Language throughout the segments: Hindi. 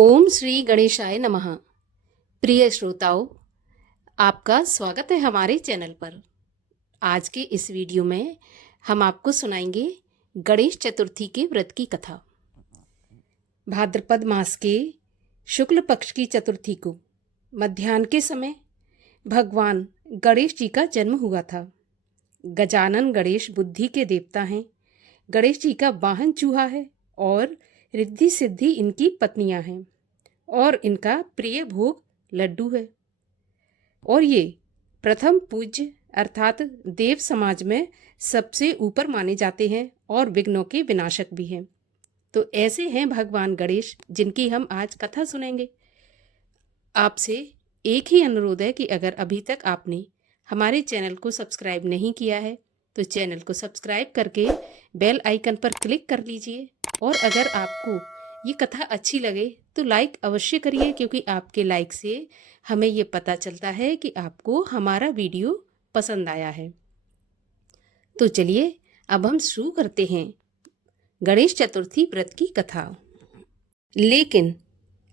ओम श्री गणेशाय नमः। प्रिय श्रोताओं, आपका स्वागत है हमारे चैनल पर। आज के इस वीडियो में हम आपको सुनाएंगे गणेश चतुर्थी के व्रत की कथा। भाद्रपद मास के शुक्ल पक्ष की चतुर्थी को मध्याह्न के समय भगवान गणेश जी का जन्म हुआ था। गजानन गणेश बुद्धि के देवता हैं। गणेश जी का वाहन चूहा है और रिद्धि सिद्धि इनकी पत्नियां हैं और इनका प्रिय भोग लड्डू है। और ये प्रथम पूज्य अर्थात देव समाज में सबसे ऊपर माने जाते हैं और विघ्नों के विनाशक भी हैं। तो ऐसे हैं भगवान गणेश जिनकी हम आज कथा सुनेंगे। आपसे एक ही अनुरोध है कि अगर अभी तक आपने हमारे चैनल को सब्सक्राइब नहीं किया है तो चैनल को सब्सक्राइब करके बेल आइकन पर क्लिक कर लीजिए। और अगर आपको ये कथा अच्छी लगे तो लाइक अवश्य करिए, क्योंकि आपके लाइक से हमें ये पता चलता है कि आपको हमारा वीडियो पसंद आया है। तो चलिए अब हम शुरू करते हैं गणेश चतुर्थी व्रत की कथा। लेकिन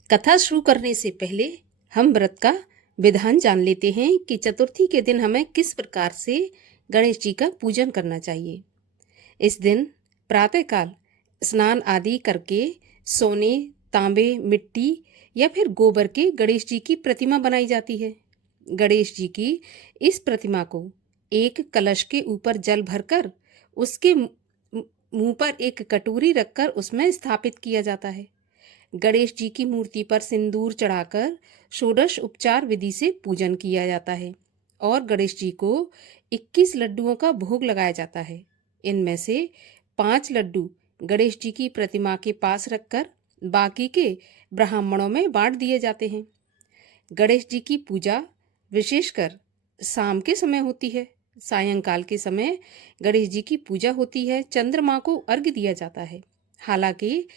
कथा शुरू करने से पहले हम व्रत का विधान जान लेते हैं कि चतुर्थी के दिन हमें किस प्रकार से गणेश जी का पूजन करना चाहिए। इस दिन प्रातःकाल स्नान आदि करके सोने, तांबे, मिट्टी या फिर गोबर के गणेश जी की प्रतिमा बनाई जाती है। गणेश जी की इस प्रतिमा को एक कलश के ऊपर जल भरकर उसके मुंह पर एक कटोरी रखकर उसमें स्थापित किया जाता है। गणेश जी की मूर्ति पर सिंदूर चढ़ाकर षोडश उपचार विधि से पूजन किया जाता है और गणेश जी को 21 लड्डुओं का भोग लगाया जाता है। इनमें से 5 लड्डू गणेश जी की प्रतिमा के पास रखकर बाकी के ब्राह्मणों में बांट दिए जाते हैं। गणेश जी की पूजा विशेषकर शाम के समय होती है। सायंकाल के समय गणेश जी की पूजा होती है। चंद्रमा को अर्घ्य दिया जाता है। हालांकि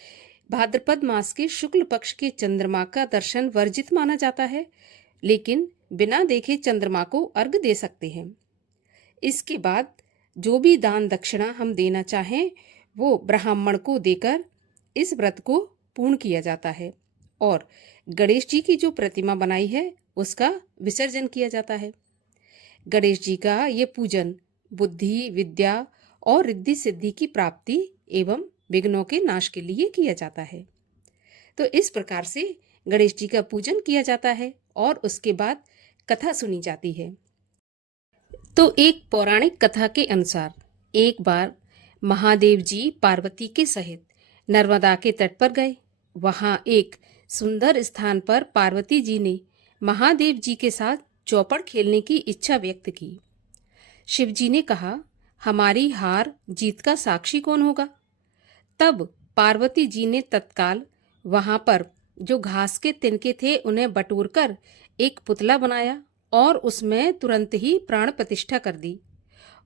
भाद्रपद मास के शुक्ल पक्ष के चंद्रमा का दर्शन वर्जित माना जाता है, लेकिन बिना देखे चंद्रमा को अर्घ्य दे सकते हैं। इसके बाद जो भी दान दक्षिणा हम देना चाहें वो ब्राह्मण को देकर इस व्रत को पूर्ण किया जाता है और गणेश जी की जो प्रतिमा बनाई है उसका विसर्जन किया जाता है। गणेश जी का ये पूजन बुद्धि, विद्या और रिद्धि सिद्धि की प्राप्ति एवं विघ्नों के नाश के लिए किया जाता है। तो इस प्रकार से गणेश जी का पूजन किया जाता है और उसके बाद कथा सुनी जाती है। तो एक पौराणिक कथा के अनुसार एक बार महादेव जी पार्वती के सहित नर्मदा के तट पर गए। वहां एक सुंदर स्थान पर पार्वती जी ने महादेव जी के साथ चौपड़ खेलने की इच्छा व्यक्त की। शिव जी ने कहा, हमारी हार जीत का साक्षी कौन होगा? तब पार्वती जी ने तत्काल वहां पर जो घास के तिनके थे उन्हें बटोरकर एक पुतला बनाया और उसमें तुरंत ही प्राण प्रतिष्ठा कर दी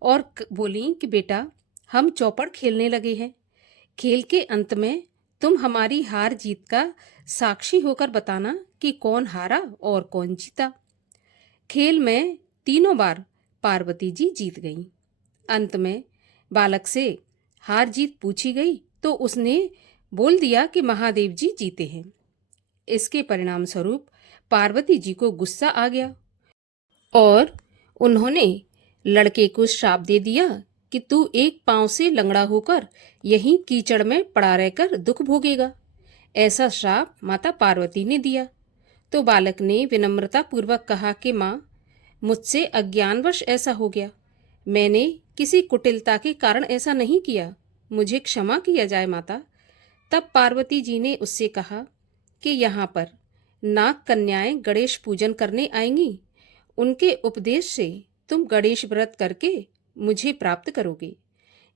और बोली कि बेटा, हम चौपड़ खेलने लगे हैं। खेल के अंत में तुम हमारी हार जीत का साक्षी होकर बताना कि कौन हारा और कौन जीता। खेल में तीनों बार पार्वती जी जीत गईं। अंत में बालक से हार जीत पूछी गई तो उसने बोल दिया कि महादेव जी जीते हैं। इसके परिणाम स्वरूप पार्वती जी को गुस्सा आ गया और उन्होंने लड़के को श्राप दे दिया कि तू एक पांव से लंगड़ा होकर यहीं कीचड़ में पड़ा रहकर दुख भोगेगा। ऐसा श्राप माता पार्वती ने दिया। तो बालक ने विनम्रता पूर्वक कहा कि माँ, मुझसे अज्ञानवश ऐसा हो गया। मैंने किसी कुटिलता के कारण ऐसा नहीं किया। मुझे क्षमा किया जाए माता। तब पार्वती जी ने उससे कहा कि यहाँ पर नाग कन्याएं गणेश पूजन करने आएंगी। उनके उपदेश से तुम गणेश व्रत करके मुझे प्राप्त करोगे।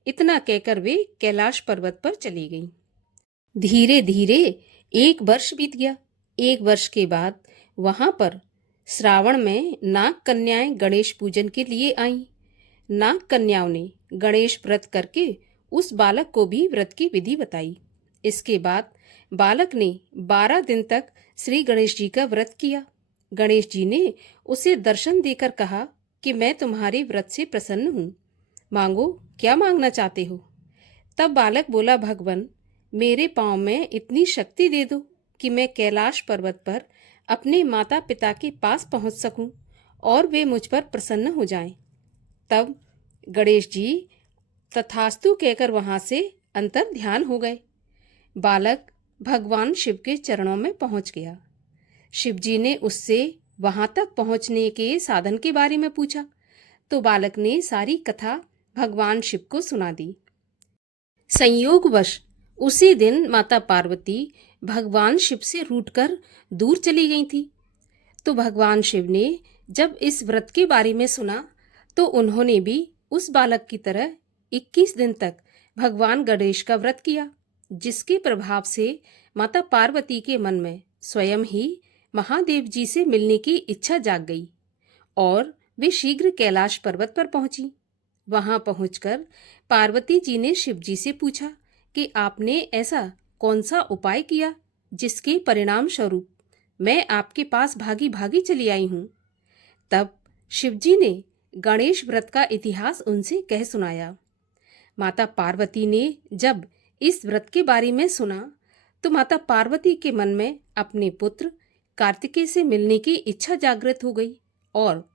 इतना कहकर वे कैलाश पर्वत पर चली गईं। धीरे धीरे 1 वर्ष बीत गया। 1 वर्ष के बाद वहां पर श्रावण में नाग कन्याएं गणेश पूजन के लिए आईं। नाग कन्याओं ने गणेश व्रत करके उस बालक को भी व्रत की विधि बताई। इसके बाद बालक ने 12 दिन तक श्री गणेश जी का व्रत किया। गणेश जी ने उसे दर्शन देकर कहा कि मैं तुम्हारे व्रत से प्रसन्न हूँ, मांगो, क्या मांगना चाहते हो? तब बालक बोला, भगवान, मेरे पाँव में इतनी शक्ति दे दो कि मैं कैलाश पर्वत पर अपने माता पिता के पास पहुंच सकूं और वे मुझ पर प्रसन्न हो जाएं। तब गणेश जी तथास्तु कहकर वहां से अंतर ध्यान हो गए। बालक भगवान शिव के चरणों में पहुंच गया। शिव जी ने उससे वहां तक पहुंचने के साधन के बारे में पूछा तो बालक ने सारी कथा भगवान शिव को सुना दी। संयोगवश उसी दिन माता पार्वती भगवान शिव से रूठकर दूर चली गई थी। तो भगवान शिव ने जब इस व्रत के बारे में सुना तो उन्होंने भी उस बालक की तरह 21 दिन तक भगवान गणेश का व्रत किया, जिसके प्रभाव से माता पार्वती के मन में स्वयं ही महादेव जी से मिलने की इच्छा जाग गई और वे शीघ्र कैलाश पर्वत पर पहुंची। वहां पहुंचकर पार्वती जी ने शिव जी से पूछा कि आपने ऐसा कौन सा उपाय किया जिसके परिणाम स्वरूप मैं आपके पास भागी भागी चली आई हूं। तब शिव जी ने गणेश व्रत का इतिहास उनसे कह सुनाया। माता पार्वती ने जब इस व्रत के बारे में सुना तो माता पार्वती के मन में अपने पुत्र कार्तिकेय से मिलने की इच्छा जागृत हो गई और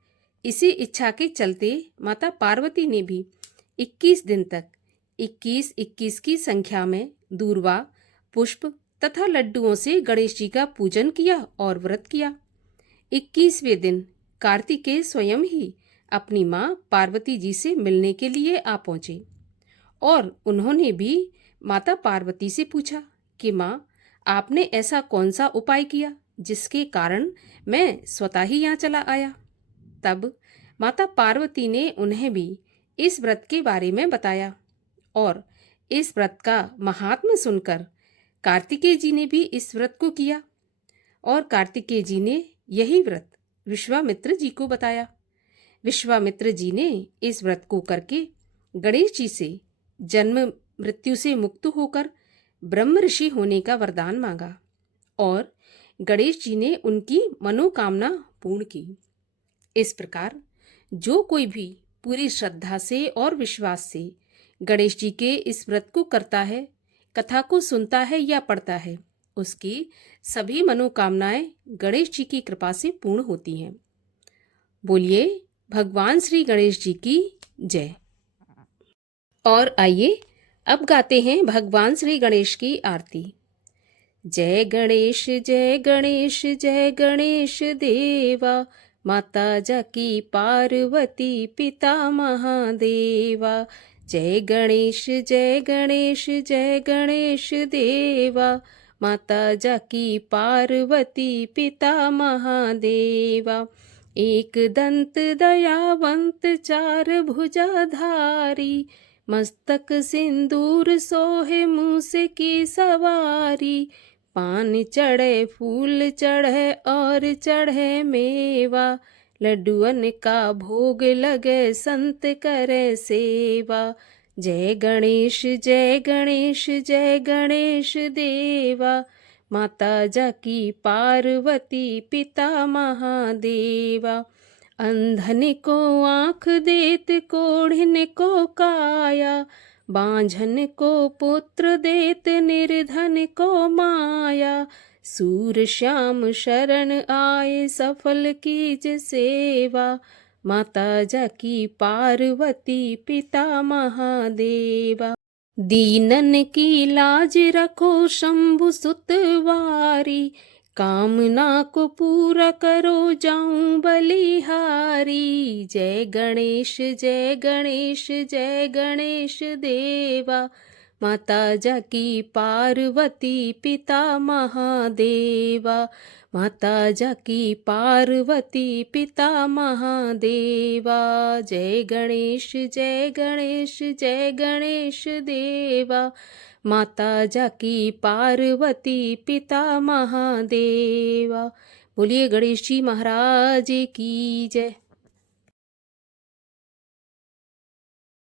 इसी इच्छा के चलते माता पार्वती ने भी 21 दिन तक 21-21 की संख्या में दूर्वा, पुष्प तथा लड्डुओं से गणेश जी का पूजन किया और व्रत किया। 21वें दिन कार्तिकेय स्वयं ही अपनी माँ पार्वती जी से मिलने के लिए आ पहुंचे और उन्होंने भी माता पार्वती से पूछा कि माँ, आपने ऐसा कौन सा उपाय किया जिसके कारण मैं स्वतः ही यहाँ चला आया। तब माता पार्वती ने उन्हें भी इस व्रत के बारे में बताया और इस व्रत का महात्म्य सुनकर कार्तिकेय जी ने भी इस व्रत को किया और कार्तिकेय जी ने यही व्रत विश्वामित्र जी को बताया। विश्वामित्र जी ने इस व्रत को करके गणेश जी से जन्म मृत्यु से मुक्त होकर ब्रह्म ऋषि होने का वरदान मांगा और गणेश जी ने उनकी मनोकामना पूर्ण की। इस प्रकार जो कोई भी पूरी श्रद्धा से और विश्वास से गणेश जी के इस व्रत को करता है, कथा को सुनता है या पढ़ता है, उसकी सभी मनोकामनाएं गणेश जी की कृपा से पूर्ण होती हैं। बोलिए भगवान श्री गणेश जी की जय। और आइए अब गाते हैं भगवान श्री गणेश की आरती। जय गणेश जय गणेश जय गणेश देवा, माता जाकी पार्वती पिता महादेवा। जय गणेश जय गणेश जय गणेश देवा, माता जाकी पार्वती पिता महादेवा। एक दंत दयावंत चार भुजाधारी, मस्तक सिंदूर सोहे मूस की सवारी। पान चढ़े फूल चढ़े और चढ़े मेवा, लड्डुअन का भोग लगे संत करे सेवा। जय गणेश जय गणेश जय गणेश देवा, माता जाकी पार्वती पिता महादेवा। अंधन को आँख देत कोढ़िन को काया, बांझन को पुत्र देत निर्धन को माया। सूर श्याम शरण आए सफल कीज सेवा, माता जाकी पार्वती पिता महादेवा। दीनन की लाज रखो शंभु सुतवारी, कामना को पूरा करो जाऊं बलिहारी। जय गणेश जय गणेश जय गणेश देवा, माता जाकी पार्वती पिता महादेवा। माता जाकी पार्वती पिता महादेवा। जय गणेश जय गणेश जय गणेश देवा, माता जाकी पार्वती पिता महादेवा। बोलिए गणेश जी महाराज की जय।